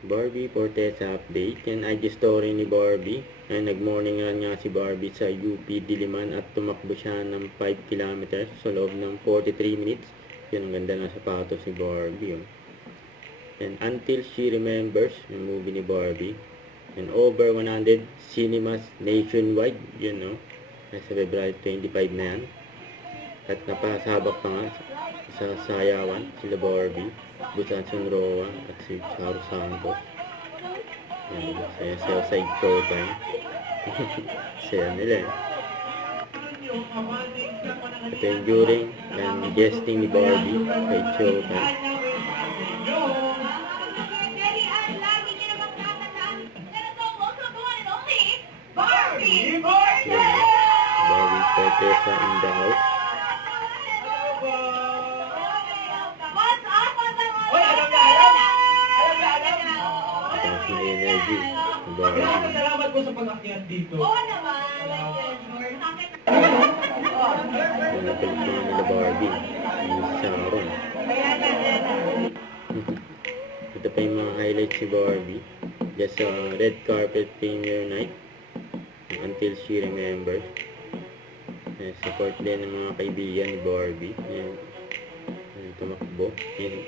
Barbie Fortesa update. Yan IG story ni Barbie. Ay, nag-morning run nga si Barbie sa UP Diliman at tumakbo siya ng 5 kilometers sa loob ng 43 minutes. Yan, ang ganda ng sapatos ni Barbie. Oh. And Until She Remembers, yung movie ni Barbie. And over 100 cinemas nationwide. Yun, no? Nasa February 25 na yan. At napasabak pa nga sa sayawan sila Barbie, Busan Sunroa at si Charo Santos. Saya sa showtime. Saya nila eh. Ito yung during and guesting ni Barbie kay showtime. Barbie Fortesa in the house. Taas na energy. Maraming salamat po sa pag-akyat dito. Oo naman, my pleasure. Mga pelikula nila Barbie. Yung Sharon. Ito pa yung mga highlights si Barbie. Just a red carpet premiere night. Until She Remembers. Support din ng mga kaibigan ni Barbie. Ayan. Tumakbo. Ayan.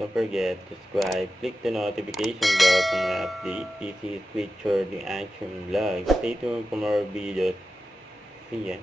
Don't forget to subscribe, click the notification bell for my update. This is Twitch or the Action Vlog. Stay tuned for more videos. See ya.